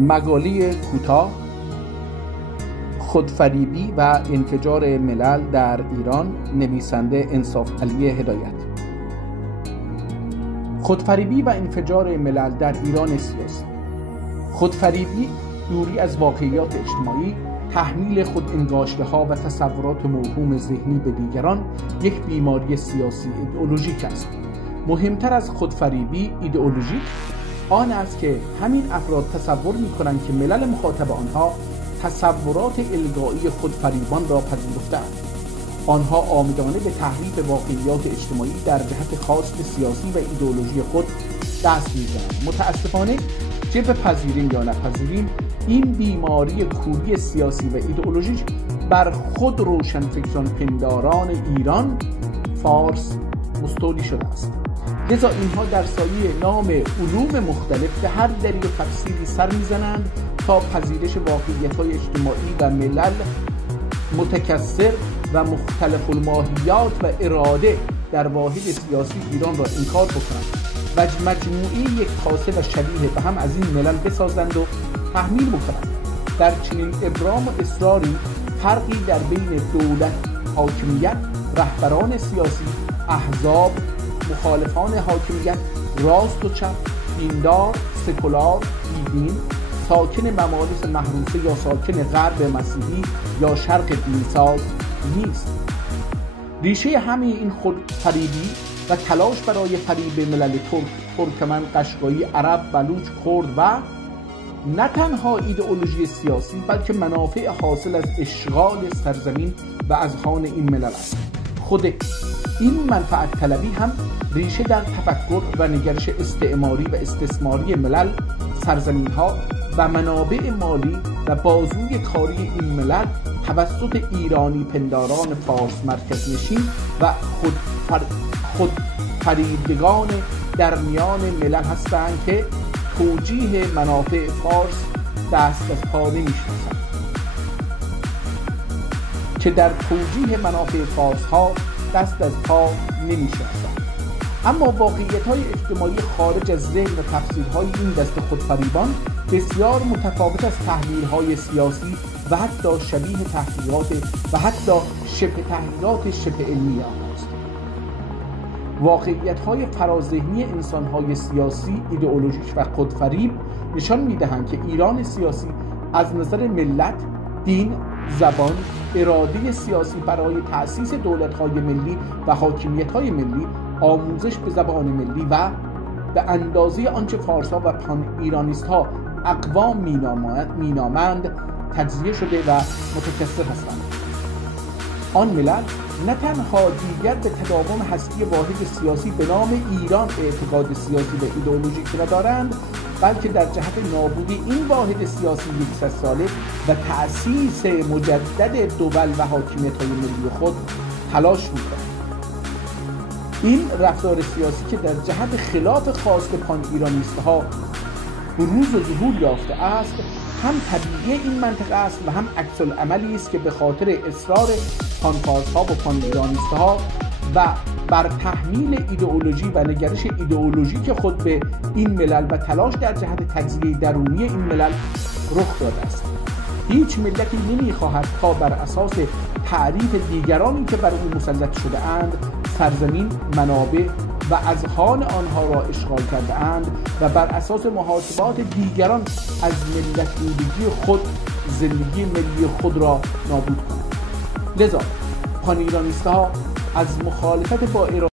مقاله کوتاه: خودفریبی و انفجار ملل در ایران، نویسنده انصاف علی هدایت. خودفریبی و انفجار ملل در ایران سیاسی. خودفریبی دوری از واقعیات اجتماعی، تحمیل خود انگاشته‌ها و تصورات موهوم ذهنی به دیگران یک بیماری سیاسی ایدئولوژیک است. مهمتر از خودفریبی ایدئولوژیک آن است که همین افراد تصور می‌کنند که ملل مخاطب آنها تصورات الگایی خودفریبان را پذیرفته‌اند. آنها عامدانه به تحریف واقعیات اجتماعی در جهت خواست سیاسی و ایدئولوژی خود دست می‌زنند. متأسفانه چه بپذیریم یا نپذیریم، این بیماری کوری سیاسی و ایدئولوژیک بر خود روشنفکران پنداران ایران فارس مستولی شده است. لذا اینها در سایه نام علوم مختلف به هر دری و تفسیری سر میزنند تا پذیرش واقعیت‌های اجتماعی و ملل متکثر و مختلف الماهیات و اراده در واحد سیاسی ایران را انکار بکنند و مجموعی یک کاسه و شبیه به هم از این ملل بسازند و تحمیل بکنند. در چنین ابرام و اصراری فرقی در بین دولت، حاکمیت، رهبران سیاسی، احزاب، مخالفان حاکمیت، راست و چپ، دیندار، سکولار، بیدین، ساکن ممالک محروسه یا ساکن غرب مسیحی یا شرق دینساز نیست. ریشه همه این خودفریبی و تلاش برای فریب ملل ترکمن، قشقایی، عرب، بلوچ، کرد و نه تنها ایدئولوژی سیاسی بلکه منافع حاصل از اشغال سرزمین و اذهان این ملل است. خود این منفعت طلبی هم ریشه در تفکر و نگرش استعماری و استثماری ملل، سرزمین‌ها و منابع مالی و بازوی کاری این ملل توسط ایرانی پنداران فارس مرکز نشین و خودفریبگان در میان ملل هستند که توجیه منافع فارس دست از پا نمی‌شناسند، که در توجیه منافع فارس ها دست از پا نمی‌شناسند. اما واقعیت‌های اجتماعی خارج از ذهن و تفسیرهای این دست خودفریبان بسیار متفاوت از تحلیل‌های سیاسی و حتی شبیه تحقیقات و حتی شبه تحقیقات شبه علمی آنهاست. واقعیت‌های فراذهنی انسان‌های سیاسی، ایدئولوژیک و خودفریب نشان می‌دهند که ایران سیاسی از نظر ملت، دین، زبان، اراده سیاسی برای تأسیس دولت‌های ملی و حاکمیت‌های ملی، آموزش به زبان ملی و به اندازه آنچه فارس‌ها و پان ایرانیست‌ها اقوام مینامند تجزیه شده و متکثر هستند. آن ملل نه تنها دیگر به تداوم هستی واحد سیاسی به نام ایران اعتقاد سیاسی و ایدئولوژیک ندارند، بلکه در جهت نابودی این واحد سیاسی 100 ساله و تأسیس مجدد دول و حاکمیت‌های ملی خود تلاش می‌کنند. این رفتار سیاسی که در جهت خلاف خواست پان ایرانیست‌ها بروز و ظهور یافته است، هم طبیعی این منطقه است و هم عکس العملی است که به خاطر اصرار پانفارس‌ها و پان ایرانیست‌ها و بر تحمیل ایدئولوژی و نگرش ایدئولوژیک خود به این ملل و تلاش در جهت تجزیه درونی این ملل رخ داده است. هیچ ملتی نمی‌خواهد تا بر اساس تعریف دیگرانی که بر او مسلط شده اند سرزمین، منابع و اذهان آنها را اشغال کرده اند و بر اساس محاسبات دیگران از ملت بودگی خود زندگی ملی خود را نابود کند. لذا پان ایرانیست‌ها از مخالفت با